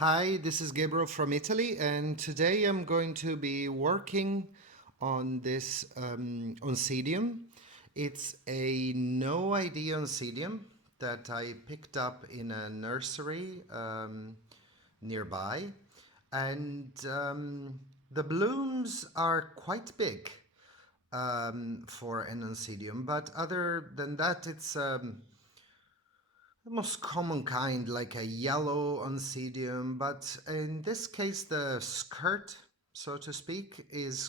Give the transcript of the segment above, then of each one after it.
Hi, this is Gabriel from Italy, and today I'm going to be working on this Oncidium. It's a no ID Oncidium that I picked up in a nursery nearby, and the blooms are quite big for an Oncidium, but other than that, it's the most common kind, like a yellow Oncidium, but in this case, the skirt, so to speak, is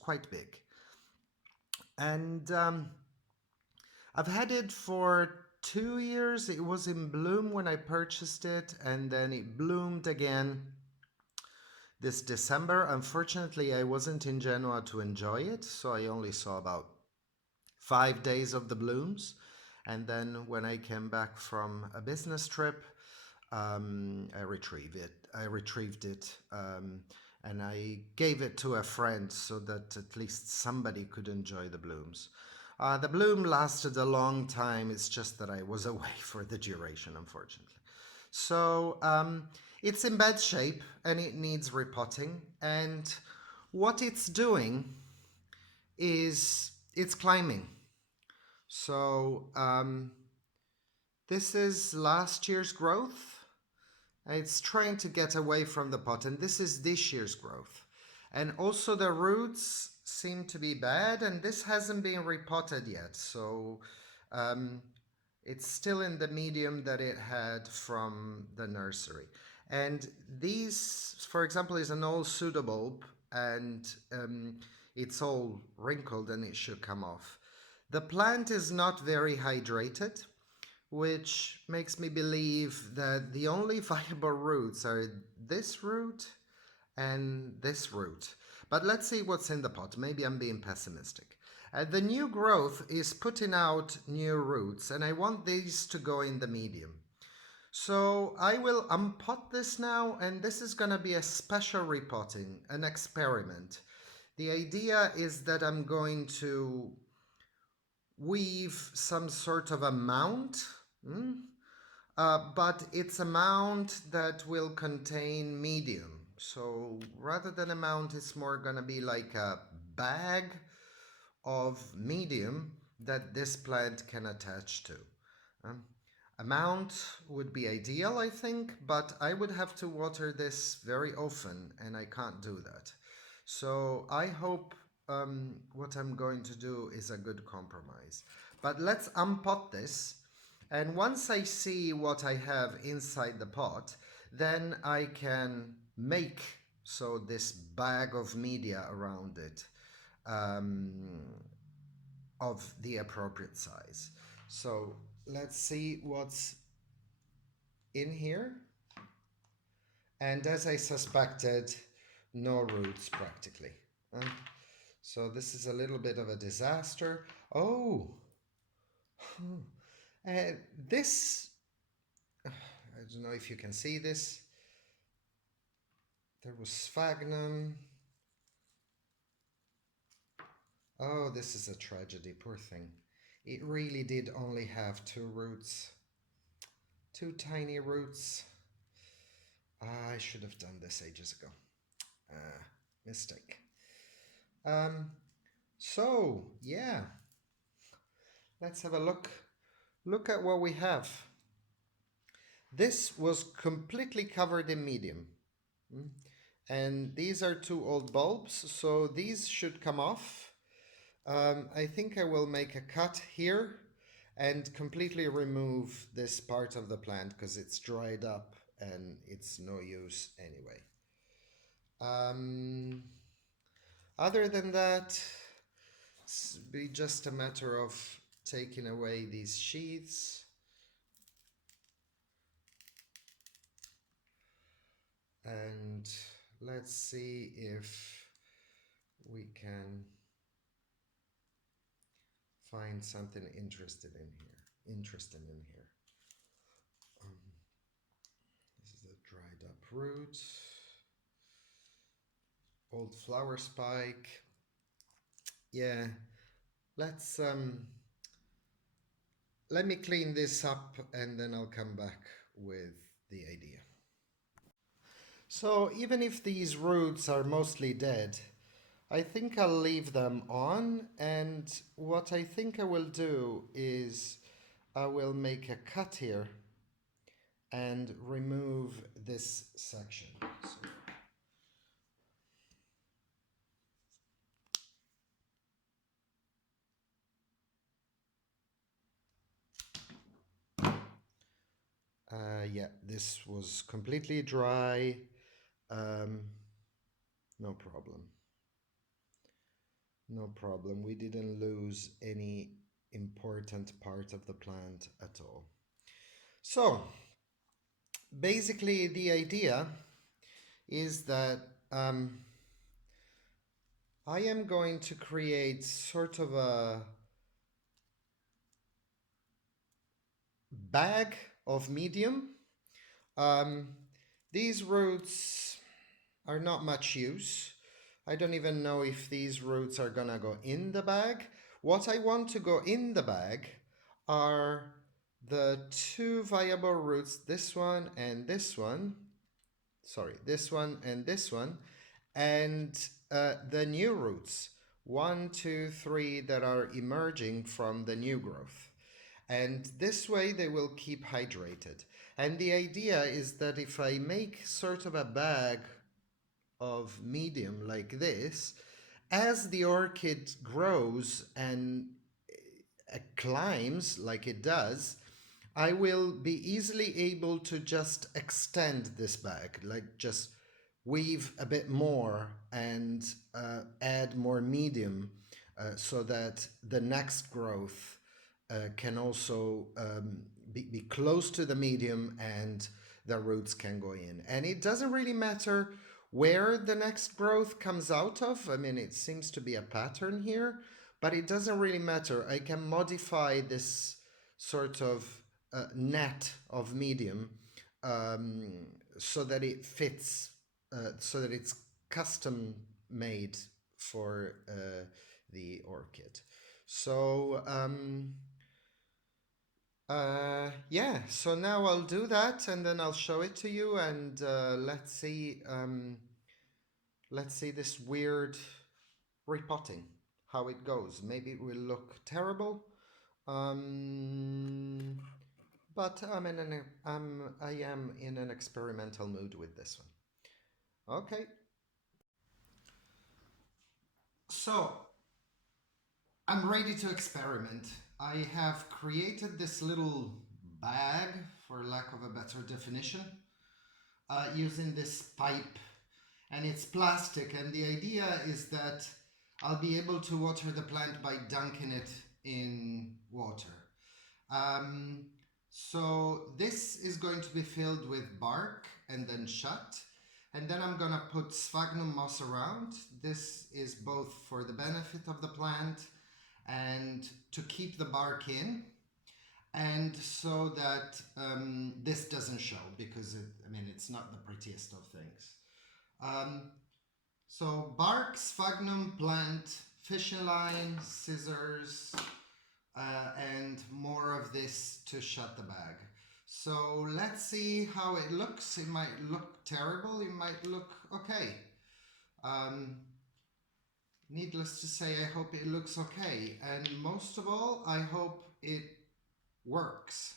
quite big. And I've had it for 2 years. It was in bloom when I purchased it, and then it bloomed again this December. Unfortunately, I wasn't in Genoa to enjoy it, so I only saw about 5 days of the blooms. And then when I came back from a business trip, I retrieved it, and I gave it to a friend so that at least somebody could enjoy the blooms. The bloom lasted a long time. It's just that I was away for the duration, unfortunately. So it's in bad shape and it needs repotting. And what it's doing is it's climbing. So this is last year's growth. It's trying to get away from the pot, and this is this year's growth. And also the roots seem to be bad, and this hasn't been repotted yet. So um, it's still in the medium that it had from the nursery. And these, for example, is an old pseudobulb, and it's all wrinkled and it should come off. The plant is not very hydrated, which makes me believe that the only viable roots are this root and this root. But let's see what's in the pot. Maybe I'm being pessimistic. The new growth is putting out new roots, and I want these to go in the medium. So I will unpot this now, and this is going to be a special repotting, an experiment. The idea is that I'm going to weave some sort of a mount, but it's a mount that will contain medium. So rather than a mount, it's more going to be like a bag of medium that this plant can attach to. Um, a mount would be ideal, I think, but I would have to water this very often, and I can't do that. So I hope what I'm going to do is a good compromise. But let's unpot this, and once I see what I have inside the pot, then I can make so this bag of media around it of the appropriate size. So let's see what's in here. And as I suspected, no roots practically. So this is a little bit of a disaster. Oh, and this, I don't know if you can see this. There was sphagnum. Oh, this is a tragedy, poor thing. It really did only have two roots, two tiny roots. I should have done this ages ago. Mistake. Um, so, yeah, let's have a look. Look at what we have. This was completely covered in medium. And these are two old bulbs, so these should come off. I think I will make a cut here and completely remove this part of the plant because it's dried up and it's no use anyway. Other than that, it's be just a matter of taking away these sheaths. And let's see if we can find something interesting in here. This is the dried up root, old flower spike. Yeah, let's let me clean this up and then I'll come back with the idea. So even if these roots are mostly dead, I think I'll leave them on, and what I think I will do is I will make a cut here and remove this section. Yeah, this was completely dry. Um, no problem. No problem. We didn't lose any important part of the plant at all. So, basically, the idea is that I am going to create sort of a bag of medium. Um, these roots are not much use. I don't even know if these roots are gonna go in the bag. What I want to go in the bag are the two viable roots, this one and this one. Sorry, this one and this one. And the new roots, 1, 2, 3, that are emerging from the new growth. And this way they will keep hydrated. And the idea is that if I make sort of a bag of medium like this, as the orchid grows and climbs like it does, I will be easily able to just extend this bag, like just weave a bit more and add more medium so that the next growth can also be close to the medium and the roots can go in. And it doesn't really matter where the next growth comes out of. I mean, it seems to be a pattern here, but it doesn't really matter. I can modify this sort of net of medium so that it fits, so that it's custom made for the orchid. So yeah, so now I'll do that and then I'll show it to you, and let's see this weird repotting, how it goes. Maybe it will look terrible, um, but I am in an experimental mood with this one. Okay, so I'm ready to experiment. I have created this little bag, for lack of a better definition, using this pipe, and it's plastic, and the idea is that I'll be able to water the plant by dunking it in water. Um, so this is going to be filled with bark and then shut. And then I'm gonna put sphagnum moss around. This is both for the benefit of the plant and to keep the bark in, and so that this doesn't show, because it's not the prettiest of things. Um, so bark, sphagnum, plant, fishing line, scissors, and more of this to shut the bag. So let's see how it looks. It might look terrible, it might look okay. Needless to say, I hope it looks okay, and most of all, I hope it works.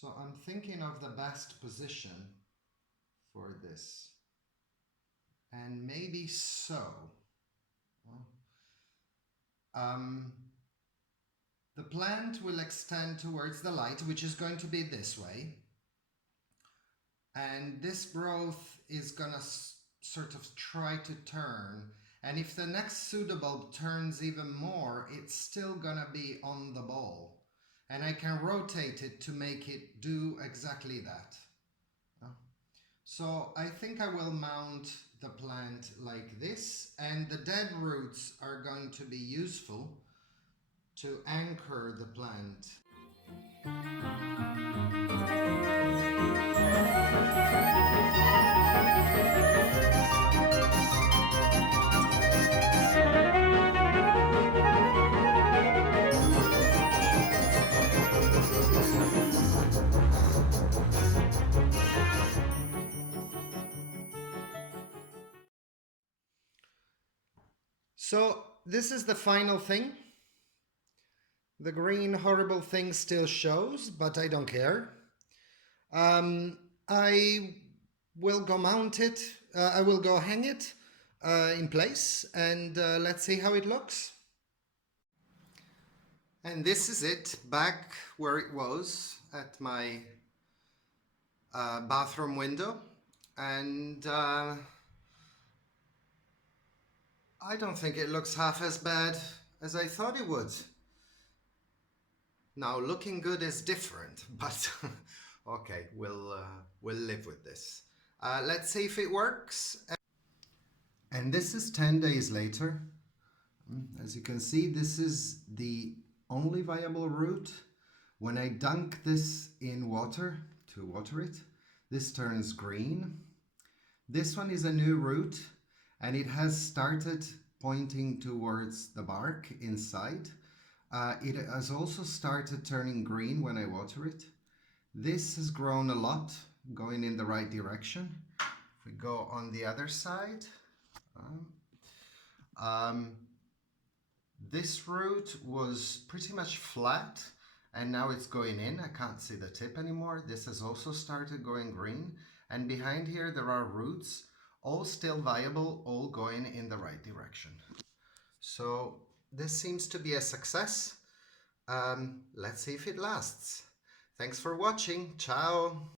So I'm thinking of the best position for this, and maybe so. Well, the plant will extend towards the light, which is going to be this way, and this growth is gonna sort of try to turn, and if the next pseudobulb turns even more, it's still gonna be on the ball. and I can rotate it to make it do exactly that. So I think I will mount the plant like this, and the dead roots are going to be useful to anchor the plant. So this is the final thing. The green horrible thing still shows, but I don't care. I will go mount it. I will go hang it in place, and let's see how it looks. And this is it, back where it was at my bathroom window. And I don't think it looks half as bad as I thought it would. Now, looking good is different, but okay, we'll live with this. Let's see if it works. And this is 10 days later. As you can see, this is the only viable route. When I dunk this in water to water it, this turns green. This one is a new root, and it has started pointing towards the bark inside. It has also started turning green when I water it. This has grown a lot, going in the right direction. If we go on the other side, this root was pretty much flat, and now it's going in. I can't see the tip anymore. This has also started going green, and behind here there are roots, all still viable, all going in the right direction. So this seems to be a success. Let's see if it lasts. Thanks for watching. Ciao.